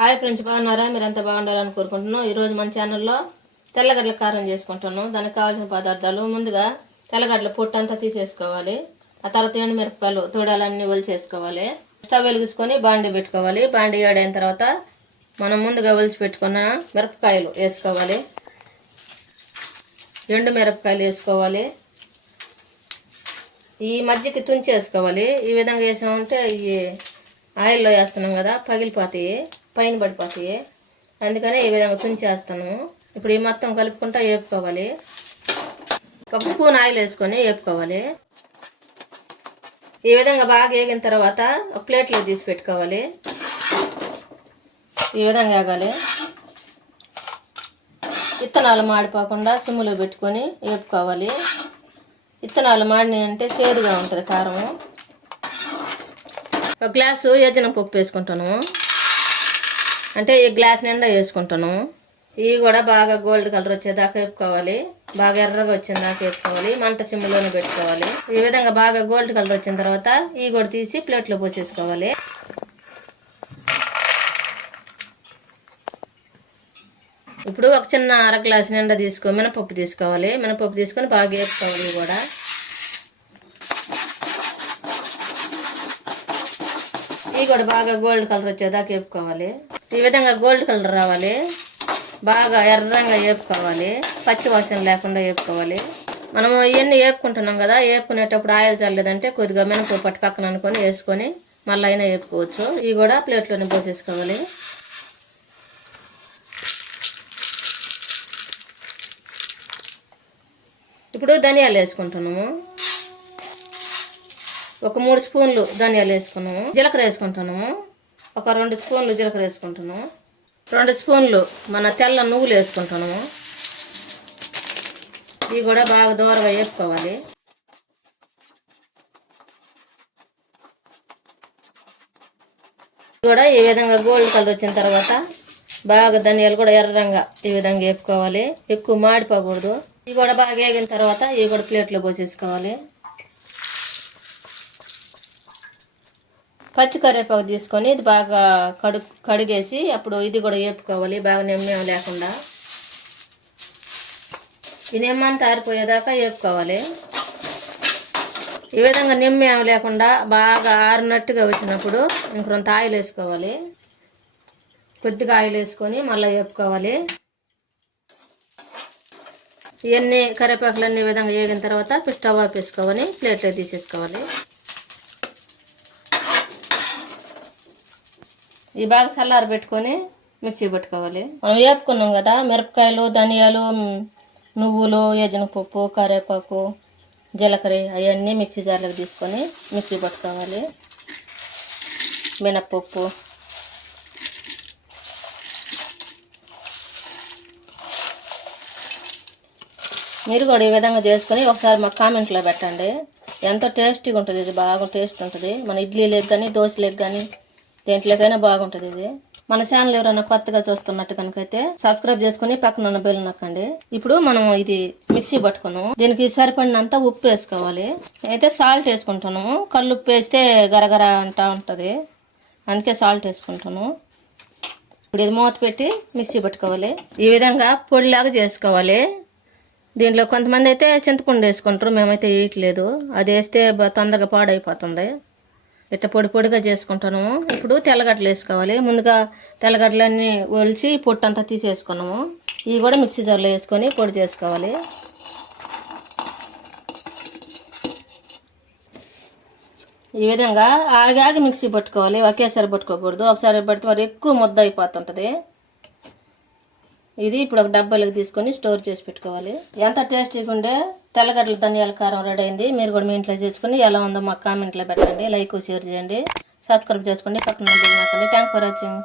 Hi friends బాగున్నారా? మీరు అంతా బాగుండాలని కోరుకుంటున్నాం. ఈరోజు మన ఛానల్లో తెల్లగడ్డల కారం చేసుకుంటాను దానికి కావాల్సిన పదార్థాలు ముందుగా తెల్లగడ్డల పొట్టు అంతా తీసేసుకోవాలి. ఆ తర్వాత ఎండుమిరపకాయలు తోడాలన్నీ ఒలిచేసుకోవాలి. స్టవ్ వెలిగించుకొని బాండి పెట్టుకోవాలి. బాండి ఏడైన తర్వాత మనం ముందుగా ఒలిచి పెట్టుకున్న మిరపకాయలు వేసుకోవాలి. ఎండు మిరపకాయలు వేసుకోవాలి. ఈ మధ్యకి తుంచేసుకోవాలి. ఈ విధంగా వేసామంటే ఈ ఆయిల్లో వేస్తున్నాం కదా పగిలిపోతాయి. పైన పడిపోతాయి. అందుకనే ఈ విధంగా తుంచేస్తాను ఇప్పుడు ఈ మొత్తం కలుపుకుంటా వేపుకోవాలి ఒక స్పూన్ ఆయిల్ వేసుకొని వేపుకోవాలి ఈ విధంగా బాగా వేగిన తర్వాత ఒక ప్లేట్లో తీసి పెట్టుకోవాలి. ఈ విధంగా వేగాలి విత్తనాలు మాడిపోకుండా సిమ్ములో పెట్టుకొని వేపుకోవాలి విత్తనాలు మాడినాయంటే చేదుగా ఉంటుంది కారం. ఒక గ్లాసు ఎజ్జన పప్పు వేసుకుంటాను. అంటే ఈ గ్లాస్ నిండా వేసుకుంటాను. ఇవి కూడా బాగా గోల్డ్ కలర్ వచ్చేదాకా వేపుకోవాలి. బాగా ఎర్రగా వచ్చేదాకా వేపుకోవాలి. మంట సిమ్లోనే పెట్టుకోవాలి. ఈ విధంగా బాగా గోల్డ్ కలర్ వచ్చిన తర్వాత ఇవి కూడా తీసి ప్లేట్లో పోసేసుకోవాలి. ఇప్పుడు ఒక చిన్న అర గ్లాస్ నిండా తీసుకో మినపప్పు తీసుకోవాలి. మినపప్పు తీసుకొని బాగా వేపుకోవాలి ఇవి కూడా. ఇవి కూడా బాగా గోల్డ్ కలర్ వచ్చేదాకా వేపుకోవాలి. ఈ విధంగా గోల్డ్ కలర్ రావాలి. బాగా ఎర్రంగా వేపుకోవాలి పచ్చి వాసన లేకుండా వేపుకోవాలి మనము ఇవన్నీ వేపుకుంటున్నాం కదా వేపుకునేటప్పుడు ఆయిల్ చల్లలేదంటే కొద్దిగా మినపప్పు పట్టు పక్కన అనుకొని వేసుకొని మళ్ళీ అయినా వేపుకోవచ్చు ఇవి కూడా ప్లేట్లోనే పోసేసుకోవాలి. ఇప్పుడు ధనియాలు వేసుకుంటున్నాము. ఒక మూడు స్పూన్లు ధనియాలు వేసుకున్నాము. జీలకర్ర వేసుకుంటున్నాము. ఒక రెండు స్పూన్లు జీలకర్ర వేసుకుంటున్నాము. రెండు స్పూన్లు మన తెల్ల నువ్వులు వేసుకుంటున్నాము. ఇవి కూడా బాగా దూరంగా వేపుకోవాలి. కూడా ఈ విధంగా గోల్డ్ కలర్ వచ్చిన తర్వాత బాగా ధనియాలు కూడా ఎర్రంగా ఈ విధంగా వేపుకోవాలి. ఎక్కువ మాడిపోకూడదు. ఇవి కూడా బాగా వేగిన తర్వాత ఇవి కూడా ప్లేట్లో పోసేసుకోవాలి. పచ్చి కరివేపాకు తీసుకొని ఇది బాగా కడు కడిగేసి అప్పుడు ఇది కూడా వేపుకోవాలి బాగా నిమ్మేం లేకుండా. ఈ నిమ్మంతా ఆరిపోయేదాకా వేపుకోవాలి ఈ విధంగా నిమ్మేం లేకుండా బాగా ఆరినట్టుగా వచ్చినప్పుడు ఇంకొంత ఆయిల్ వేసుకోవాలి. కొద్దిగా ఆయిల్ వేసుకొని మళ్ళీ వేపుకోవాలి ఇవన్నీ కరివేపాకులన్నీ ఈ విధంగా వేగిన తర్వాత స్టవ్ ఆపేసుకోవాలి ప్లేట్లో తీసేసుకోవాలి. ఈ బాగా చల్లారి పెట్టుకొని మిక్సీ పెట్టుకోవాలి. మనం వేపుకున్నాం కదా మిరపకాయలు ధనియాలు నువ్వులు పప్పు కరివేపాకు జీలకర్ర అవన్నీ మిక్సీ జార్లకు తీసుకొని మిక్సీ పట్టుకోవాలి. మినప్పప్పు మీరు కూడా ఈ విధంగా చేసుకొని ఒకసారి మా కామెంట్లో పెట్టండి. ఎంతో టేస్టీగా ఉంటుంది ఇది బాగా టేస్ట్ ఉంటుంది. మన ఇడ్లీ లేక్ కానీ దోశ లేక్ కానీ దేంట్లోకైనా బాగుంటుంది ఇది. మన ఛానల్ ఎవరైనా కొత్తగా చూస్తున్నట్టు కనుకైతే సబ్స్క్రైబ్ చేసుకుని పక్కన ఉన్న బెల్ నొక్కండి. ఇప్పుడు మనం ఇది మిక్సీ పట్టుకున్నాము. దీనికి సరిపడినంత ఉప్పు వేసుకోవాలి. అయితే సాల్ట్ వేసుకుంటున్నాము కళ్ళు ఉప్పు వేస్తే గరగర అంటూ ఉంటుంది. అందుకే సాల్ట్ వేసుకుంటాను. ఇప్పుడు ఇది మూత పెట్టి మిక్సీ పట్టుకోవాలి. ఈ విధంగా పొడిలాగా చేసుకోవాలి. దీంట్లో కొంతమంది అయితే చింతపండు వేసుకుంటారు. మేమైతే వేయట్లేదు. అది వేస్తే తొందరగా పాడైపోతుంది. ఇట్ట పొడి పొడిగా చేసుకుంటాము ఇప్పుడు తెల్లగడ్డలు వేసుకోవాలి. ముందుగా తెల్లగడ్డలన్నీ ఒలిచి పొట్టు అంతా తీసేసుకున్నాము. ఇవి కూడా మిక్సీ జార్లో వేసుకొని పొడి చేసుకోవాలి. ఈ విధంగా ఆగి ఆగి మిక్సీ పట్టుకోవాలి. ఒకేసారి పట్టుకోకూడదు. ఒకసారి పడితే మరి ఎక్కువ ముద్ద అయిపోతుంటుంది. ఇది ఇప్పుడు ఒక డబ్బాలోకి తీసుకొని స్టోర్ చేసి పెట్టుకోవాలి. ఎంత టేస్టీగా ఉండే తెల్లగడ్డల ధనియాల కారం రెడీ అయింది. మీరు కూడా మీ ఇంట్లో చేసుకుని ఎలా ఉందో మాకు కామెంట్లో పెట్టండి. లైక్ షేర్ చేయండి. సబ్స్క్రైబ్ చేసుకోండి. పక్కన థ్యాంక్ ఫర్ వాచింగ్